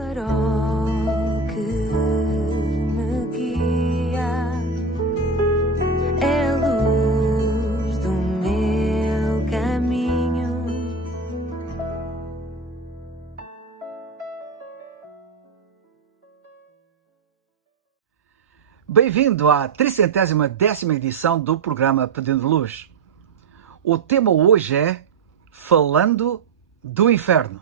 farol que me guia, é a luz do meu caminho. Bem-vindo à 310ª edição do programa Pedindo Luz. O tema hoje é Falando do Inferno.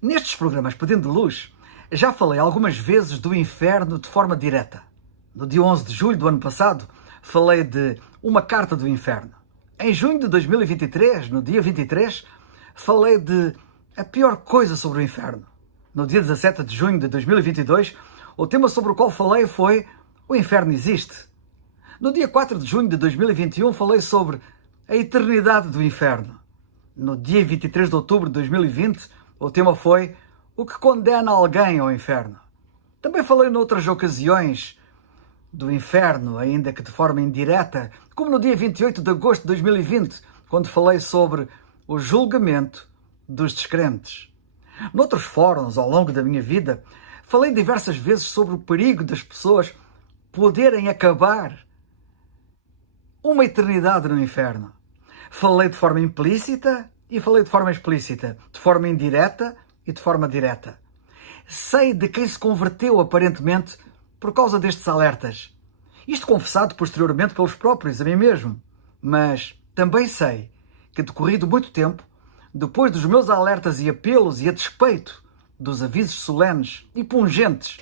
Nestes programas Pedindo Luz, já falei algumas vezes do inferno de forma direta. No dia 11 de julho do ano passado, falei de Uma Carta do Inferno. Em junho de 2023, no dia 23, falei de A Pior Coisa sobre o Inferno. No dia 17 de junho de 2022, o tema sobre o qual falei foi O Inferno Existe. No dia 4 de junho de 2021, falei sobre a eternidade do inferno. No dia 23 de outubro de 2020, o tema foi O que condena alguém ao inferno. Também falei noutras ocasiões do inferno, ainda que de forma indireta, como no dia 28 de agosto de 2020, quando falei sobre o julgamento dos descrentes. Noutros fóruns, ao longo da minha vida, falei diversas vezes sobre o perigo das pessoas poderem acabar uma eternidade no inferno. Falei de forma implícita e falei de forma explícita, de forma indireta e de forma direta. Sei de quem se converteu aparentemente por causa destes alertas. Isto confessado posteriormente pelos próprios, a mim mesmo. Mas também sei que, decorrido muito tempo, depois dos meus alertas e apelos e a despeito dos avisos solenes e pungentes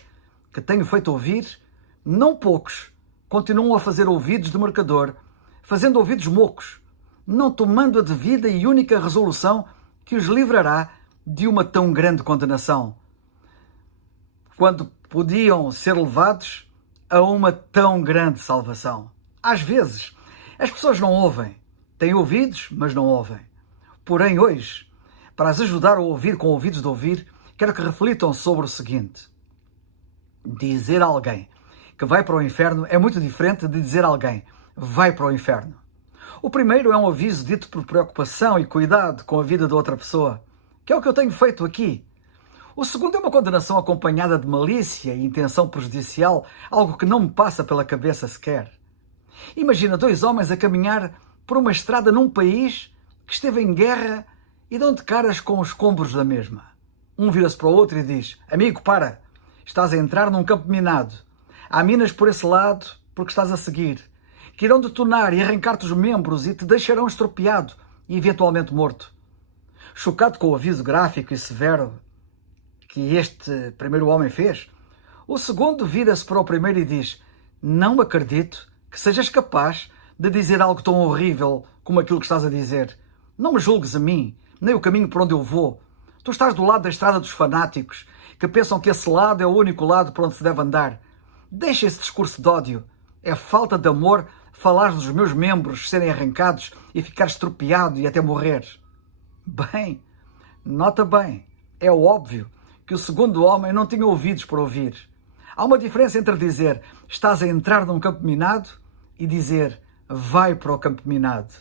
que tenho feito ouvir, não poucos continuam a fazer ouvidos de mercador, fazendo ouvidos mocos, não tomando a devida e única resolução que os livrará de uma tão grande condenação, quando podiam ser levados a uma tão grande salvação. Às vezes, as pessoas não ouvem, têm ouvidos, mas não ouvem. Porém, hoje, para as ajudar a ouvir com ouvidos de ouvir, quero que reflitam sobre o seguinte: dizer a alguém que vai para o inferno é muito diferente de dizer a alguém vai para o inferno. O primeiro é um aviso dito por preocupação e cuidado com a vida da outra pessoa, que é o que eu tenho feito aqui. O segundo é uma condenação acompanhada de malícia e intenção prejudicial, algo que não me passa pela cabeça sequer. Imagina dois homens a caminhar por uma estrada num país que esteve em guerra e dão de caras com os escombros da mesma. Um vira-se para o outro e diz: amigo, para, estás a entrar num campo minado. Há minas por esse lado porque estás a seguir, que irão detonar e arrancar-te os membros e te deixarão estropiado e eventualmente morto. Chocado com o aviso gráfico e severo que este primeiro homem fez, o segundo vira-se para o primeiro e diz: não acredito que sejas capaz de dizer algo tão horrível como aquilo que estás a dizer. Não me julgues a mim, nem o caminho por onde eu vou. Tu estás do lado da estrada dos fanáticos, que pensam que esse lado é o único lado por onde se deve andar. Deixa esse discurso de ódio. É falta de amor falar dos meus membros serem arrancados e ficar estropiado e até morrer. Bem, nota bem, é óbvio que o segundo homem não tinha ouvidos para ouvir. Há uma diferença entre dizer estás a entrar num campo minado e dizer vai para o campo minado.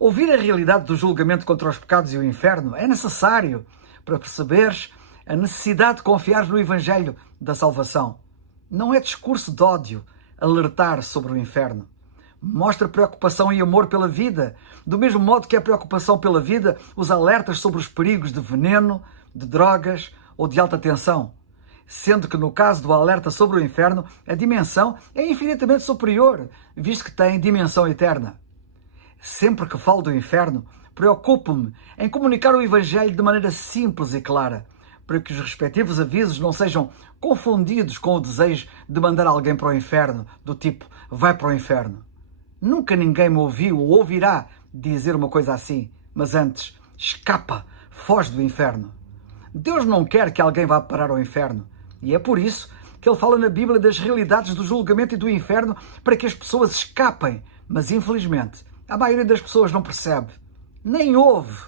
Ouvir a realidade do julgamento contra os pecados e o inferno é necessário para perceberes a necessidade de confiar no Evangelho da salvação. Não é discurso de ódio alertar sobre o inferno. Mostra preocupação e amor pela vida, do mesmo modo que a preocupação pela vida os alertas sobre os perigos de veneno, de drogas ou de alta tensão. Sendo que no caso do alerta sobre o inferno, a dimensão é infinitamente superior, visto que tem dimensão eterna. Sempre que falo do inferno, preocupo-me em comunicar o Evangelho de maneira simples e clara, para que os respectivos avisos não sejam confundidos com o desejo de mandar alguém para o inferno, do tipo, vai para o inferno. Nunca ninguém me ouviu ou ouvirá dizer uma coisa assim, mas antes, escapa, foge do inferno. Deus não quer que alguém vá parar ao inferno, e é por isso que Ele fala na Bíblia das realidades do julgamento e do inferno para que as pessoas escapem, mas infelizmente a maioria das pessoas não percebe, nem ouve.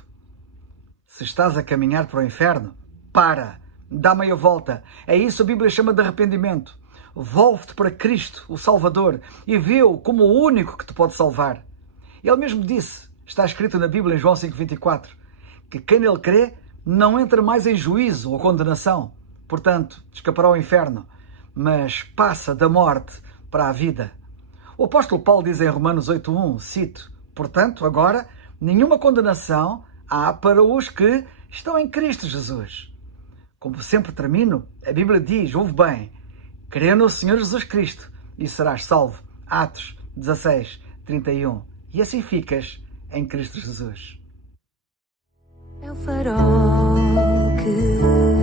Se estás a caminhar para o inferno, para, dá meia volta. É isso a Bíblia chama de arrependimento. Volve-te para Cristo, o Salvador, e vê-o como o único que te pode salvar. Ele mesmo disse, está escrito na Bíblia em João 5,24, que quem nele crê não entra mais em juízo ou condenação, portanto, escapará ao inferno, mas passa da morte para a vida. O apóstolo Paulo diz em Romanos 8:1, cito, portanto, agora, nenhuma condenação há para os que estão em Cristo Jesus. Como sempre termino, a Bíblia diz, ouve bem, crê no Senhor Jesus Cristo e serás salvo. Atos 16:31. E assim ficas em Cristo Jesus. É o farol que